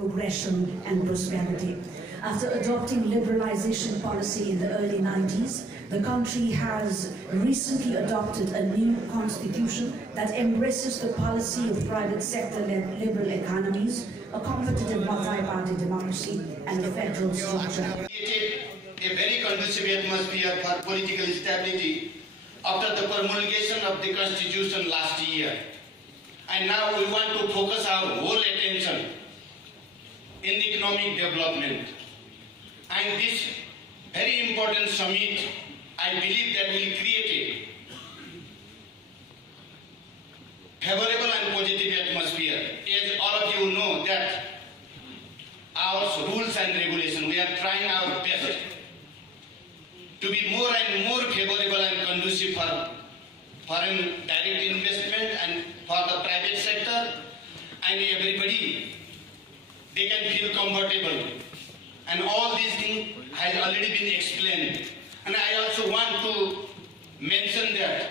progression and prosperity. After adopting liberalization policy in the early 90s, the country has recently adopted a new constitution that embraces the policy of private sector-led liberal economies, a competitive multi-party democracy, and a federal structure. Created a very conducive atmosphere for political stability after the promulgation of the constitution last year. And now we want to focus our whole attention in the economic development. And this very important summit, I believe that will create a favorable and positive atmosphere. As all of you know that our rules and regulations, we are trying our best to be more and more favorable and conducive for foreign direct investment and for the private sector, and everybody, they can feel comfortable. And all these things has already been explained. And I also want to mention that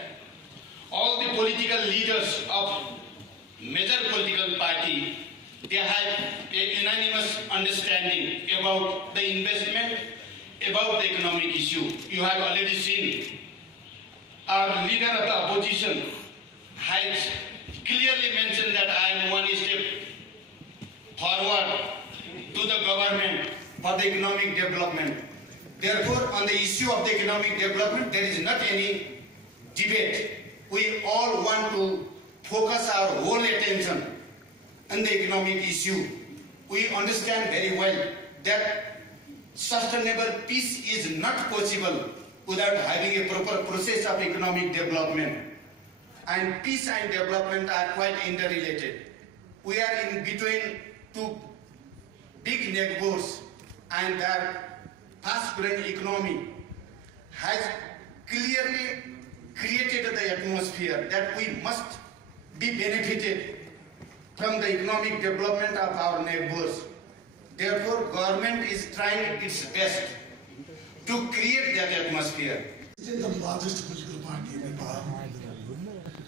all the political leaders of major political party, they have a unanimous understanding about the investment, about the economic issue. You have already seen our leader of the opposition has clearly mentioned that I am one step forward to the government for the economic development. Therefore, on the issue of the economic development, there is not any debate. We all want to focus our whole attention on the economic issue. We understand very well that sustainable peace is not possible without having a proper process of economic development. And peace and development are quite interrelated. We are in between two big neighbors, and their fast-growing economy has clearly created the atmosphere that we must be benefited from the economic development of our neighbors. Therefore, government is trying its best to create that atmosphere. In the largest political party in Nepal,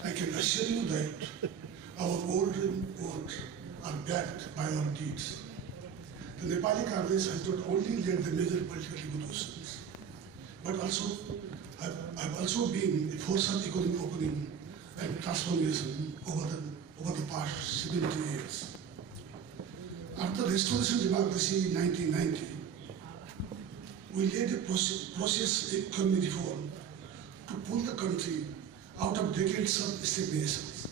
I can assure you that our words are backed by our deeds. The Nepali Congress has not only led the major political revolutions, but also have also been a force of economic opening and transformation over the past 70 years. After restoration democracy in 1990, we laid a process economic reform to pull the country out of decades of stagnation.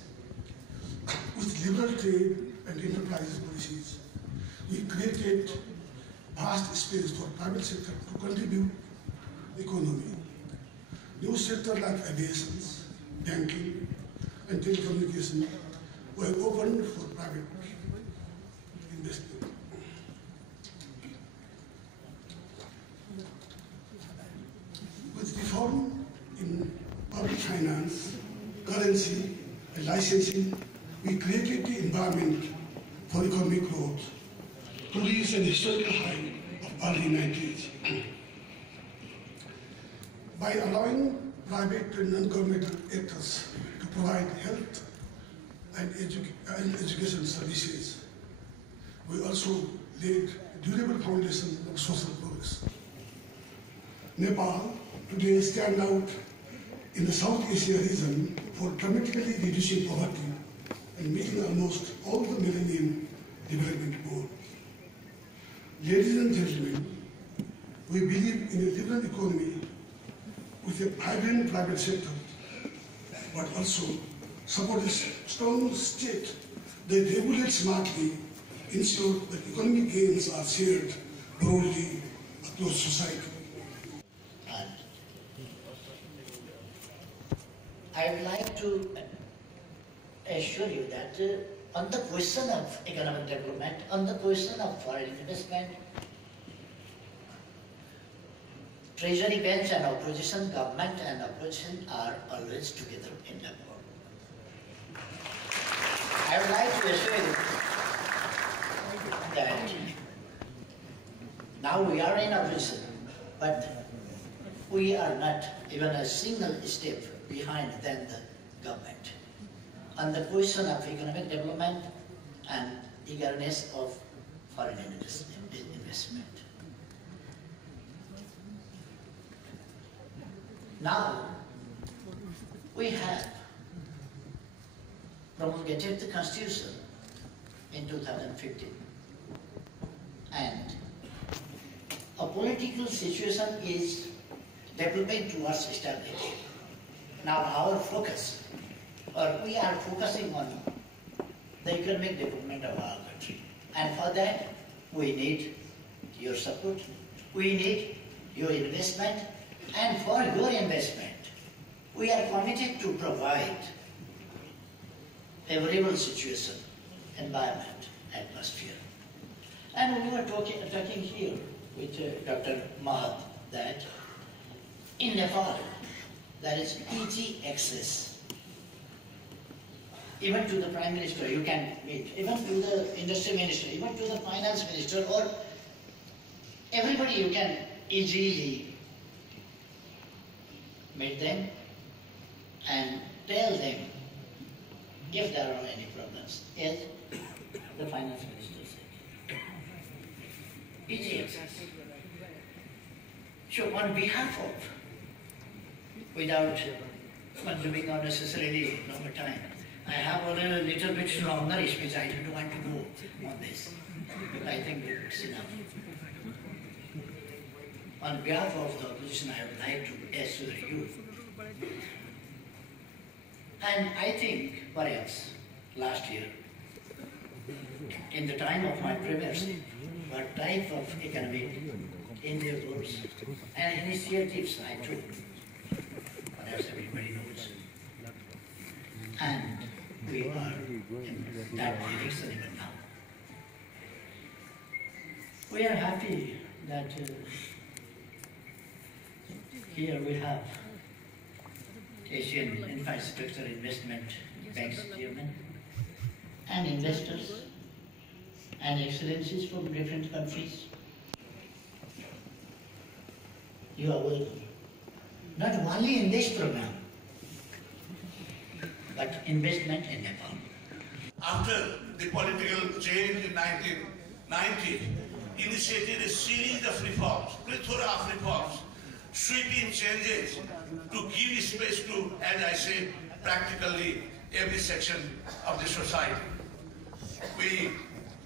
With liberal trade and enterprise policies, we created vast space for private sector to contribute to the economy. New sectors like aviation, banking, and telecommunication were opened for private investment. With reform in public finance, currency, and licensing, we created the environment for economic growth to reach an historical high of early 90s. By allowing private and non-governmental actors to provide health and education services, we also laid a durable foundation of social progress. Nepal today stands out in the South Asia region for dramatically reducing poverty and meeting almost all the Millennium Development Goals. Ladies and gentlemen, we believe in a liberal economy with a vibrant private sector, but also support a strong state that regulates smartly, ensure that economic gains are shared broadly across society. I would like to assure you that on the question of economic development, on the question of foreign investment, Treasury bench and opposition, government and opposition are always together in Nepal. I would like to assure you that now we are in opposition, but we are not even a single step behind than the government on the question of economic development and eagerness of foreign investment. Now, we have promulgated the Constitution in 2015, and a political situation is developing towards stability. Now our focus, or we are focusing on the economic development of our country, and for that we need your support, we need your investment, and for your investment we are committed to provide favorable situation, environment, atmosphere. And we were talking here with Dr. Mahad that in Nepal there is easy access. Even to the Prime Minister you can meet, even to the Industry Minister, even to the Finance Minister, or everybody you can easily meet them and tell them if there are any problems, as the Finance Minister said. Easy access. So on behalf of, without consuming unnecessarily longer time, I have a little bit longer speech. I don't want to go on this. I think it's enough. On behalf of the opposition, I would like to assure you. And I think, perhaps, last year, in the time of my premiership, what type of economic endeavors and initiatives I took, perhaps everybody knows. And we are in that direction even now. We are happy that here we have Asian Infrastructure Investment Bank's chairman and investors and excellencies from different countries. You are welcome. Not only in this program, but investment in Nepal. After the political change in 1990, initiated a series of reforms, plethora of reforms, sweeping changes to give space to, as I say, practically every section of the society. We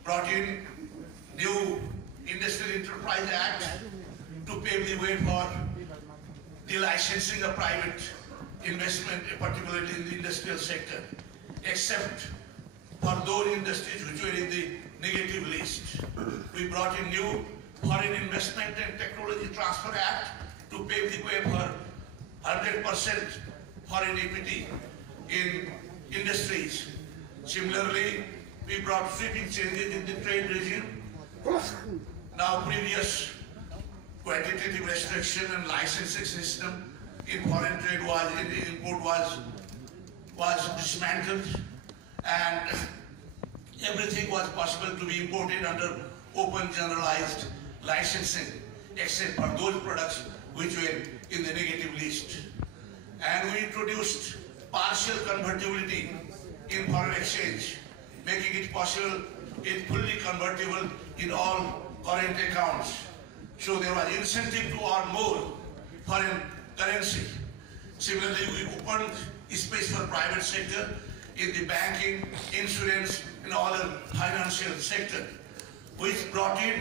brought in new Industrial Enterprise Act to pave the way for the licensing of private investment, particularly in the industrial sector, except for those industries which were in the negative list. We brought in new Foreign Investment and Technology Transfer Act to pave the way for 100% foreign equity in industries. Similarly, we brought sweeping changes in the trade regime. Now previous quantitative restriction and licensing system in foreign trade in import was dismantled, and everything was possible to be imported under open generalized licensing, except for those products which were in the negative list. And we introduced partial convertibility in foreign exchange, making it possible, it fully convertible in all current accounts. So there was incentive to earn more foreign currency. Similarly, we opened space for private sector in the banking, insurance, and other financial sector, which brought in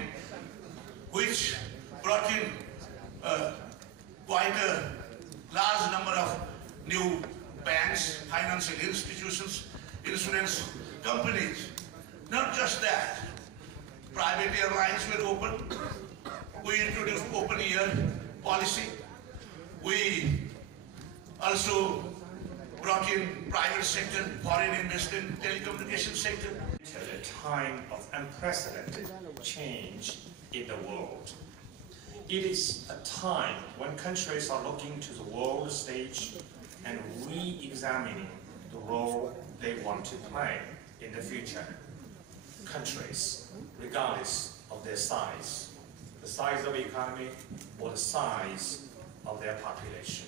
quite a large number of new banks, financial institutions, insurance companies. Not just that, private airlines were open. We introduced open air policy. We also brought in private sector, foreign investment, telecommunication sector. At a time of unprecedented change in the world. It is a time when countries are looking to the world stage and re-examining the role they want to play in the future. Countries, regardless of their size, the size of the economy or the size of their population.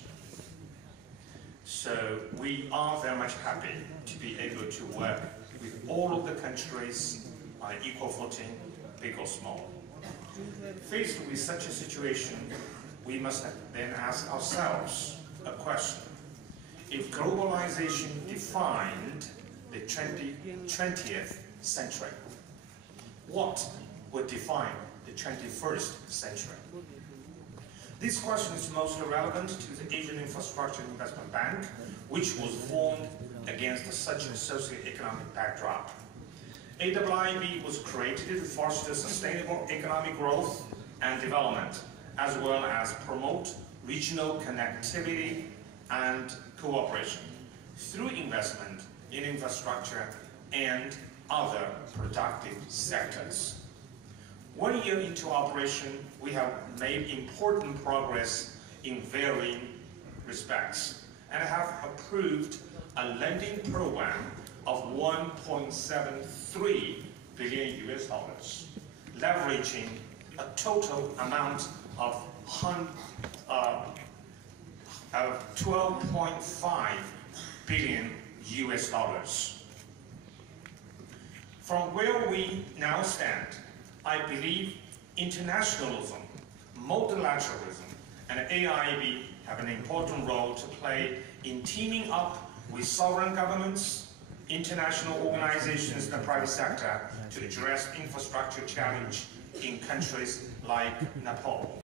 So we are very much happy to be able to work with all of the countries on equal footing big or small. Faced with such a situation, we must then ask ourselves a question. If globalization defined the 20th century, what would define the 21st century? This question is most relevant to the Asian Infrastructure Investment Bank, which was formed against such a socio-economic backdrop. AIIB was created to foster sustainable economic growth and development, as well as promote regional connectivity and cooperation through investment in infrastructure and other productive sectors. 1 year into operation, we have made important progress in varying respects and have approved a lending program of 1.73 billion US dollars, leveraging a total amount of 12.5 billion US dollars. From where we now stand, I believe internationalism, multilateralism, and AIIB have an important role to play in teaming up with sovereign governments, international organizations, and the private sector to address infrastructure challenge in countries like Nepal.